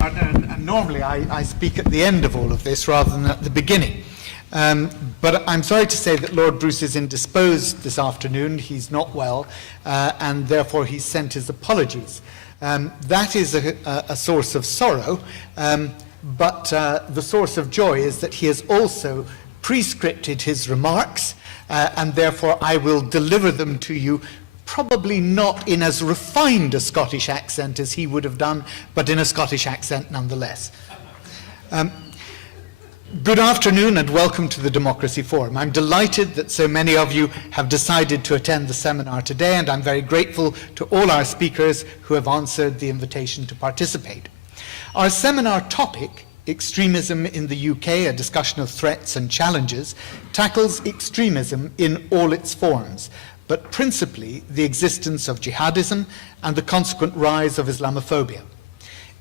And normally I speak at the end of all of this rather than at the beginning. But I'm sorry to say that Lord Bruce is indisposed this afternoon. He's not well, and therefore he's sent his apologies. That is a source of sorrow, but the source of joy is that he has also prescripted his remarks, and therefore I will deliver them to you, probably not in as refined a Scottish accent as he would have done, but in a Scottish accent nonetheless. Good afternoon and welcome to the Democracy Forum. I'm delighted that so many of you have decided to attend the seminar today, and I'm very grateful to all our speakers who have answered the invitation to participate. Our seminar topic, Extremism in the UK, a discussion of threats and challenges, tackles extremism in all its forms, but principally the existence of jihadism and the consequent rise of Islamophobia.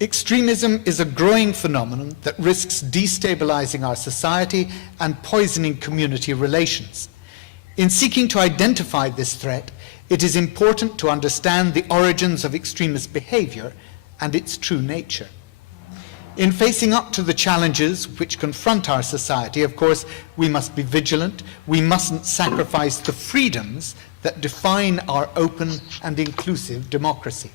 Extremism is a growing phenomenon that risks destabilizing our society and poisoning community relations. In seeking to identify this threat, it is important to understand the origins of extremist behavior and its true nature. In facing up to the challenges which confront our society, of course, we must be vigilant. We mustn't sacrifice the freedoms that define our open and inclusive democracy.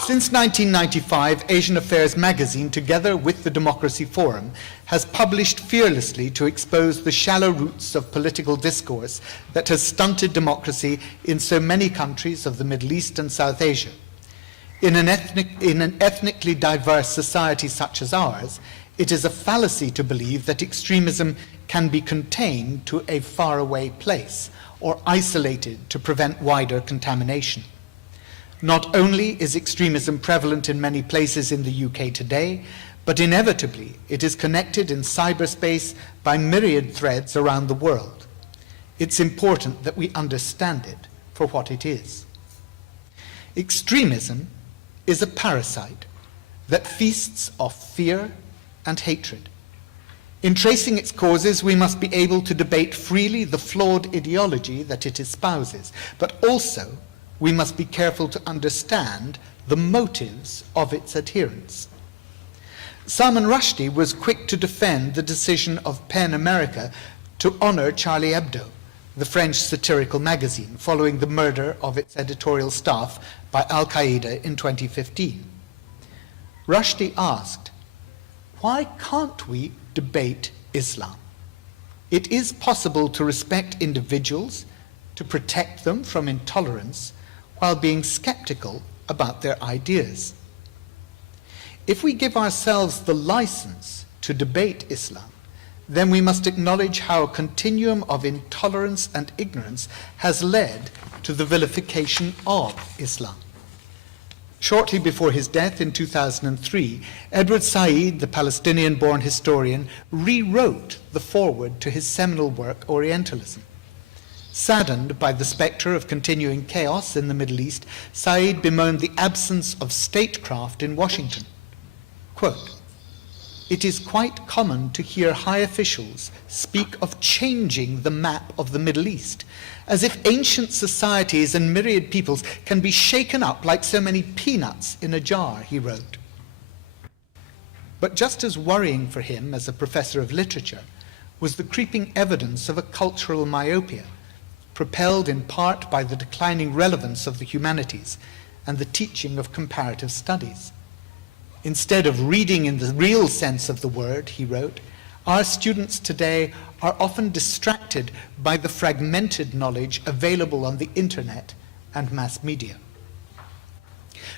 Since 1995, Asian Affairs magazine, together with the Democracy Forum, has published fearlessly to expose the shallow roots of political discourse that has stunted democracy in so many countries of the Middle East and South Asia. In an ethnically diverse society such as ours, it is a fallacy to believe that extremism can be contained to a faraway place or isolated to prevent wider contamination. Not only is extremism prevalent in many places in the UK today, but inevitably it is connected in cyberspace by myriad threads around the world. It's important that we understand it for what it is. Extremism is a parasite that feasts off fear and hatred. In tracing its causes, we must be able to debate freely the flawed ideology that it espouses, but also we must be careful to understand the motives of its adherents. Salman Rushdie was quick to defend the decision of PEN America to honor Charlie Hebdo, the French satirical magazine, following the murder of its editorial staff by Al-Qaeda in 2015. Rushdie asked, "Why can't we debate Islam? It is possible to respect individuals, to protect them from intolerance, while being skeptical about their ideas. If we give ourselves the license to debate Islam, then we must acknowledge how a continuum of intolerance and ignorance has led to the vilification of Islam." Shortly before his death in 2003, Edward Said, the Palestinian-born historian, rewrote the foreword to his seminal work, Orientalism. Saddened by the spectre of continuing chaos in the Middle East, Said bemoaned the absence of statecraft in Washington. Quote, "It is quite common to hear high officials speak of changing the map of the Middle East, as if ancient societies and myriad peoples can be shaken up like so many peanuts in a jar," he wrote. But just as worrying for him as a professor of literature was the creeping evidence of a cultural myopia, propelled in part by the declining relevance of the humanities and the teaching of comparative studies. Instead of reading in the real sense of the word, he wrote, our students today are often distracted by the fragmented knowledge available on the internet and mass media.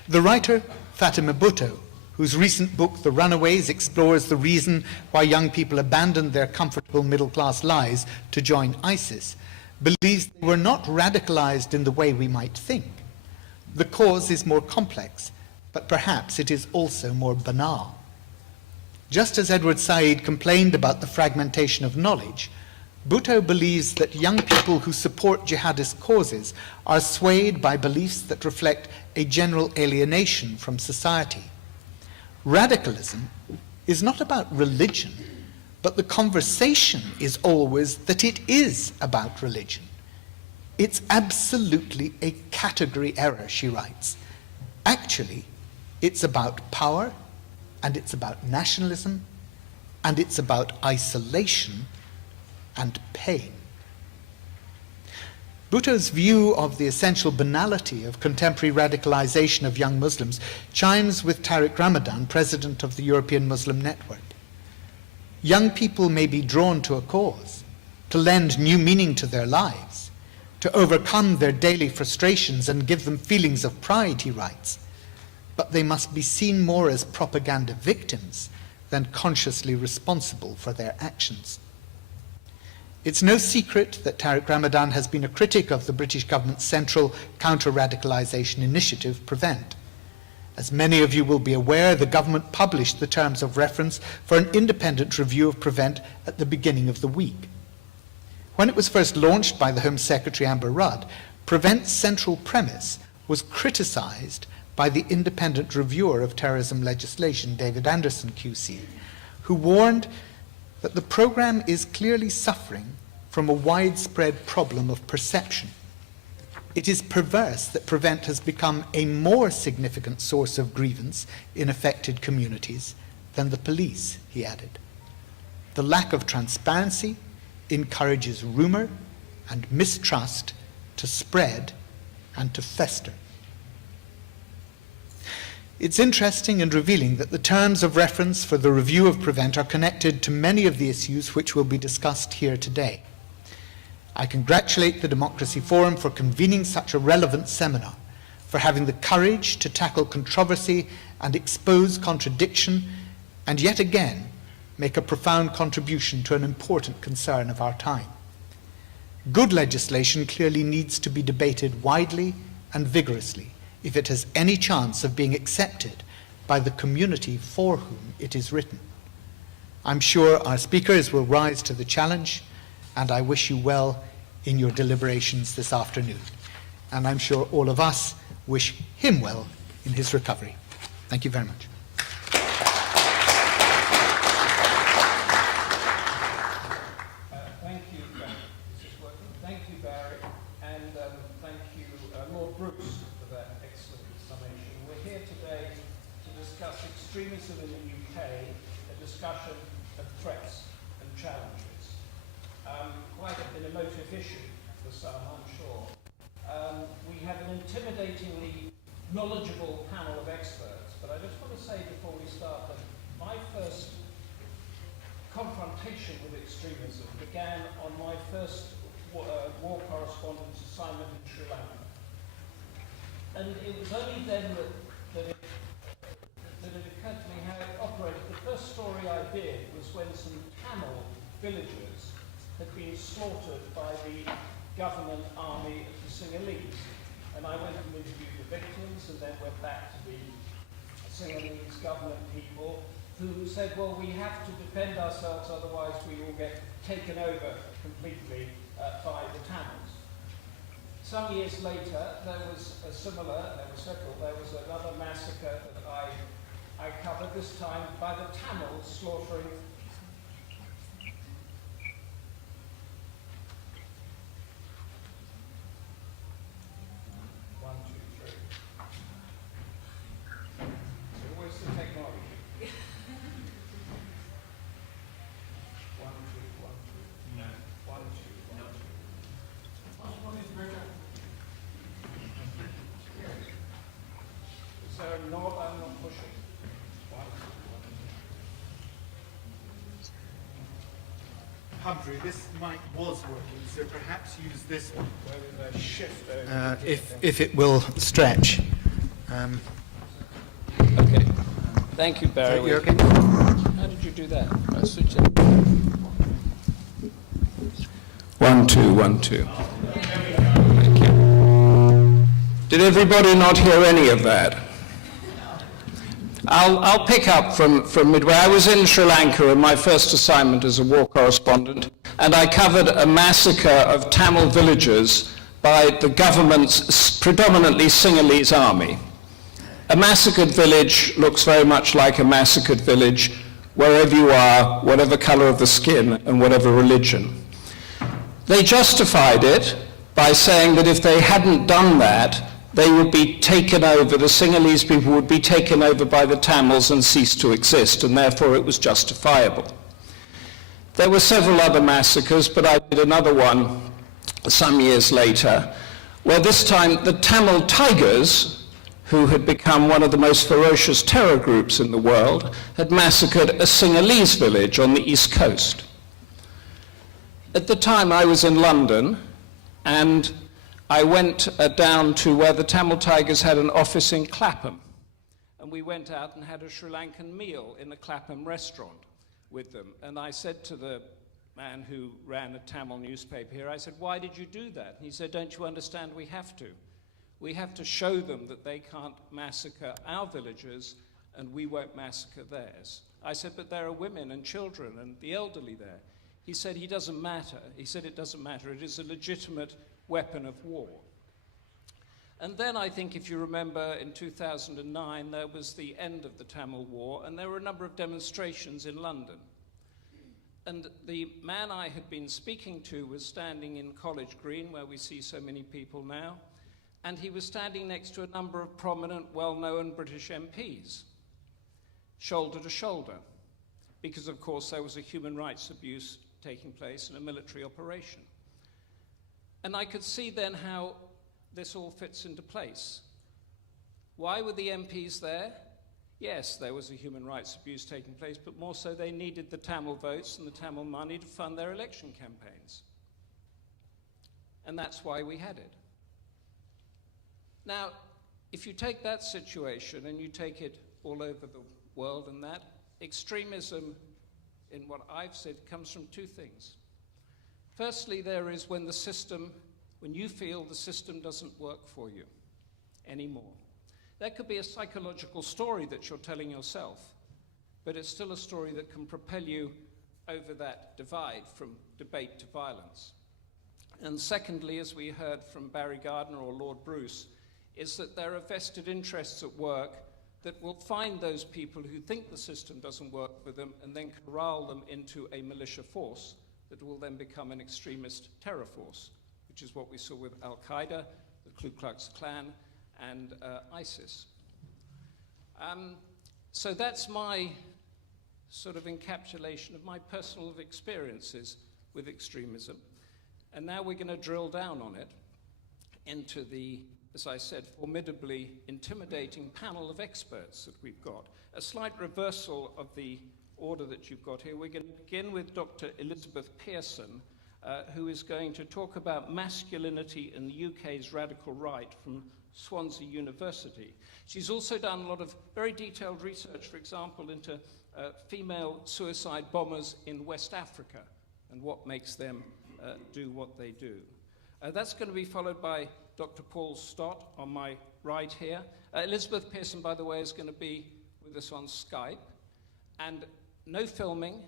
The writer Fatima Bhutto, whose recent book, The Runaways, explores the reason why young people abandoned their comfortable middle-class lives to join ISIS, believes they were not radicalized in the way we might think. The cause is more complex, but perhaps it is also more banal. Just as Edward Said complained about the fragmentation of knowledge, Bhutto believes that young people who support jihadist causes are swayed by beliefs that reflect a general alienation from society. Radicalism is not about religion, but the conversation is always that it is about religion. It's absolutely a category error, she writes. Actually, it's about power, and it's about nationalism, and it's about isolation and pain. Bhutto's view of the essential banality of contemporary radicalization of young Muslims chimes with Tariq Ramadan, president of the European Muslim Network. Young people may be drawn to a cause, to lend new meaning to their lives, to overcome their daily frustrations and give them feelings of pride, he writes, but they must be seen more as propaganda victims than consciously responsible for their actions. It's no secret that Tariq Ramadan has been a critic of the British government's central counter-radicalisation initiative, PREVENT. As many of you will be aware, the government published the terms of reference for an independent review of PREVENT at the beginning of the week. When it was first launched by the Home Secretary Amber Rudd, PREVENT's central premise was criticised by the independent reviewer of terrorism legislation, David Anderson QC, who warned that the programme is clearly suffering from a widespread problem of perception. It is perverse that PREVENT has become a more significant source of grievance in affected communities than the police, he added. The lack of transparency encourages rumour and mistrust to spread and to fester. It's interesting and revealing that the terms of reference for the review of PREVENT are connected to many of the issues which will be discussed here today. I congratulate the Democracy Forum for convening such a relevant seminar, for having the courage to tackle controversy and expose contradiction, and yet again make a profound contribution to an important concern of our time. Good legislation clearly needs to be debated widely and vigorously if it has any chance of being accepted by the community for whom it is written. I'm sure our speakers will rise to the challenge, and I wish you well in your deliberations this afternoon. And I'm sure all of us wish him well in his recovery. Thank you very much. Thank you, Barry, and thank you, Lord Bruce, for that excellent summation. We're here today to discuss extremism in the UK, a discussion of threats and challenges. Quite an emotive issue for some, I'm sure. We have an intimidatingly knowledgeable panel of experts, but I just want to say before we start that my first confrontation with extremism began on my first war correspondence assignment in Sri Lanka. And it was only then that it occurred to me how it operated. The first story I did was when some Tamil villagers had been slaughtered by the government army of the Sinhalese. And I went and interviewed the victims and then went back to the Sinhalese government people who said, well, we have to defend ourselves, otherwise we will get taken over completely by the Tamils. Some years later, there was another massacre that I covered, this time by the Tamils slaughtering Humphrey, this mic was working, so perhaps use this one. If it will stretch. Okay. Thank you, Barry. You okay? How did you do that? I switched it. 1, 2, 1, 2. Thank you. Did everybody not hear any of that? I'll pick up from midway. I was in Sri Lanka in my first assignment as a war correspondent, and I covered a massacre of Tamil villagers by the government's predominantly Sinhalese army. A massacred village looks very much like a massacred village wherever you are, whatever color of the skin and whatever religion. They justified it by saying that if they hadn't done that, they would be taken over, the Sinhalese people would be taken over by the Tamils and cease to exist, and therefore it was justifiable. There were several other massacres, but I did another one some years later, where this time the Tamil Tigers, who had become one of the most ferocious terror groups in the world, had massacred a Sinhalese village on the east coast. At the time I was in London, and I went down to where the Tamil Tigers had an office in Clapham, and we went out and had a Sri Lankan meal in a Clapham restaurant with them. And I said to the man who ran a Tamil newspaper here, I said, "Why did you do that?" And he said, "Don't you understand, we have to. We have to show them that they can't massacre our villagers and we won't massacre theirs." I said, "But there are women and children and the elderly there." He said, "It doesn't matter." He said, "It doesn't matter. It is a legitimate weapon of war." And then I think, if you remember, in 2009, there was the end of the Tamil War, and there were a number of demonstrations in London. And the man I had been speaking to was standing in College Green, where we see so many people now, and he was standing next to a number of prominent, well-known British MPs, shoulder to shoulder, because, of course, there was a human rights abuse taking place in a military operation. And I could see then how this all fits into place. Why were the MPs there? Yes, there was a human rights abuse taking place, but more so they needed the Tamil votes and the Tamil money to fund their election campaigns. And that's why we had it. Now, if you take that situation and you take it all over the world, and that extremism, in what I've said, comes from two things. Firstly, there is when you feel the system doesn't work for you anymore. That could be a psychological story that you're telling yourself, but it's still a story that can propel you over that divide from debate to violence. And secondly, as we heard from Barry Gardiner or Lord Bruce, is that there are vested interests at work that will find those people who think the system doesn't work for them and then corral them into a militia force that will then become an extremist terror force, which is what we saw with Al-Qaeda, the Ku Klux Klan, and ISIS. So that's my sort of encapsulation of my personal experiences with extremism. And now we're going to drill down on it into the, as I said, formidably intimidating panel of experts that we've got. A slight reversal of the order that you've got here. We're going to begin with Dr. Elizabeth Pearson, who is going to talk about masculinity in the UK's radical right from Swansea University. She's also done a lot of very detailed research, for example, into female suicide bombers in West Africa and what makes them do what they do. That's going to be followed by Dr. Paul Stott on my right here. Elizabeth Pearson, by the way, is going to be with us on Skype. And no filming,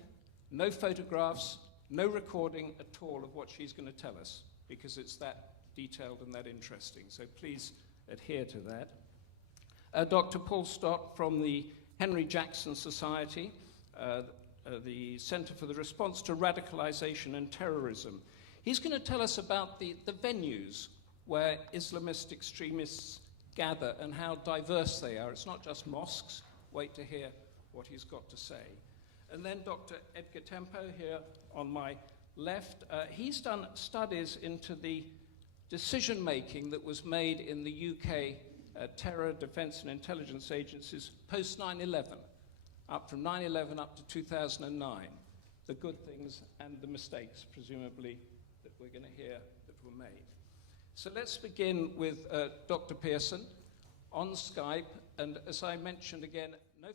no photographs, no recording at all of what she's going to tell us, because it's that detailed and that interesting. So please adhere to that. Dr. Paul Stott from the Henry Jackson Society, the Center for the Response to Radicalization and Terrorism. He's going to tell us about the venues where Islamist extremists gather and how diverse they are. It's not just mosques. Wait to hear what he's got to say. And then Dr. Edgar Tempo here on my left. He's done studies into the decision-making that was made in the UK terror, defense and intelligence agencies post 9/11, up from 9/11 up to 2009, the good things and the mistakes, presumably, that we're going to hear that were made. So let's begin with Dr. Pearson on Skype, and as I mentioned again, no